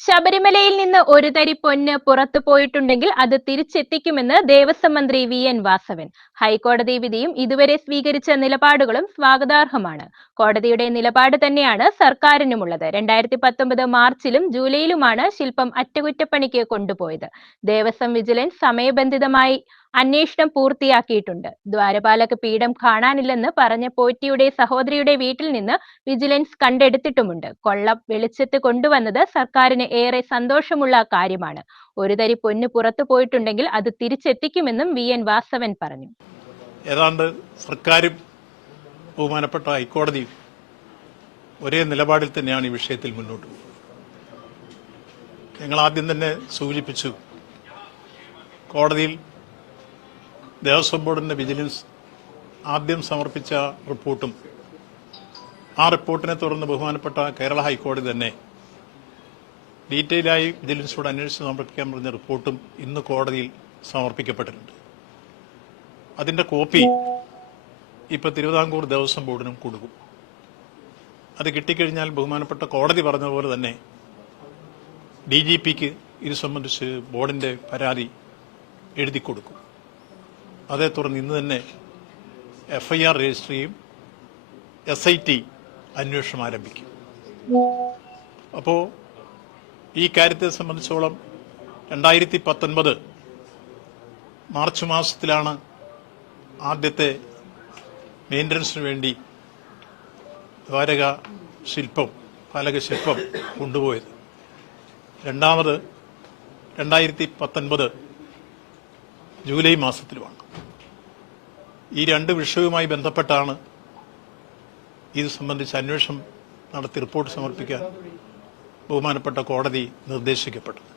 ശബരിമലയിൽ നിന്ന് ഒരു തരി പൊന്ന് പുറത്തു പോയിട്ടുണ്ടെങ്കിൽ അത് തിരിച്ചെത്തിക്കുമെന്ന് ദേവസ്വം മന്ത്രി വി. എൻ. വാസവൻ. ഹൈക്കോടതി വിധിയും ഇതുവരെ സ്വീകരിച്ച നിലപാടുകളും സ്വാഗതാർഹമാണ്. കോടതിയുടെ നിലപാട് തന്നെയാണ് സർക്കാരിനുമുള്ളത്. രണ്ടായിരത്തി പത്തൊമ്പത് മാർച്ചിലും ജൂലൈയിലുമാണ് ശില്പം അറ്റകുറ്റപ്പണിക്ക് കൊണ്ടുപോയത്. ദേവസ്വം വിജിലൻസ് സമയബന്ധിതമായി അന്വേഷണം പൂർത്തിയാക്കിയിട്ടുണ്ട്. ദ്വാരപാലക പീഠം കാണാനില്ലെന്ന് പറഞ്ഞ പോറ്റിയുടെ സഹോദരിയുടെ വീട്ടിൽ നിന്ന് വിജിലൻസ് കണ്ടെടുത്തിട്ടുമുണ്ട്. കൊള്ള വെളിച്ചത്ത് കൊണ്ടുവന്നത് സർക്കാരിന് ഏറെ സന്തോഷമുള്ള കാര്യമാണ്. ഒരു തരി പൊന്ന് പുറത്തു പോയിട്ടുണ്ടെങ്കിൽ അത് തിരിച്ചെത്തിക്കുമെന്നും വി. എൻ. വാസവൻ പറഞ്ഞു. ഏതാണ്ട് സർക്കാരും ബഹുമാനപ്പെട്ട ഹൈക്കോടതി ഒരേ നിലപാടിൽ തന്നെയാണ് ഈ വിഷയത്തിൽ മുന്നോട്ട് ഞങ്ങൾ ആദ്യം തന്നെ സൂചിപ്പിച്ചു കോടതിയിൽ ദേവസ്വം ബോർഡിന്റെ വിജിലൻസ് ആദ്യം സമർപ്പിച്ച റിപ്പോർട്ടും ആ റിപ്പോർട്ടിനെ തുടർന്ന് ബഹുമാനപ്പെട്ട കേരള ഹൈക്കോടതി തന്നെ ഡീറ്റെയിലായി വിജിലൻസോട് അന്വേഷിച്ച് സമർപ്പിക്കാൻ പറഞ്ഞ റിപ്പോർട്ടും ഇന്ന് കോടതിയിൽ സമർപ്പിക്കപ്പെട്ടിട്ടുണ്ട്. അതിന്റെ കോപ്പി ഇപ്പൊ തിരുവിതാംകൂർ ദേവസ്വം ബോർഡിനും കൊടുക്കും. അത് കിട്ടിക്കഴിഞ്ഞാൽ ബഹുമാനപ്പെട്ട കോടതി പറഞ്ഞതുപോലെ തന്നെ ഡി ജി പിക്ക് ഇത് സംബന്ധിച്ച് ബോർഡിന്റെ പരാതി എഴുതി കൊടുക്കും. അതേ തുടർന്ന് ഇന്ന് തന്നെ എഫ്ഐആർ രജിസ്റ്റർ ചെയ്യും. എസ് ഐ ടി അന്വേഷണം ആരംഭിക്കും. അപ്പോൾ ഈ കാര്യത്തെ സംബന്ധിച്ചോളം രണ്ടായിരത്തി പത്തൊൻപത് മാർച്ച് മാസത്തിലാണ് ആദ്യത്തെ മെയിന്റനൻസിന് വേണ്ടി ദ്വാരക ശില്പം പാലക ശില്പം കൊണ്ടുപോയത്. രണ്ടാമത് രണ്ടായിരത്തി പത്തൊൻപത് ജൂലൈ മാസത്തിലുമാണ് ഈ രണ്ട് വിഷയവുമായി ബന്ധപ്പെട്ടാണ് ഇത് സംബന്ധിച്ച് അന്വേഷണം നടത്തി റിപ്പോർട്ട് സമർപ്പിക്കാൻ ബഹുമാനപ്പെട്ട കോടതി നിർദ്ദേശിക്കപ്പെട്ടത്.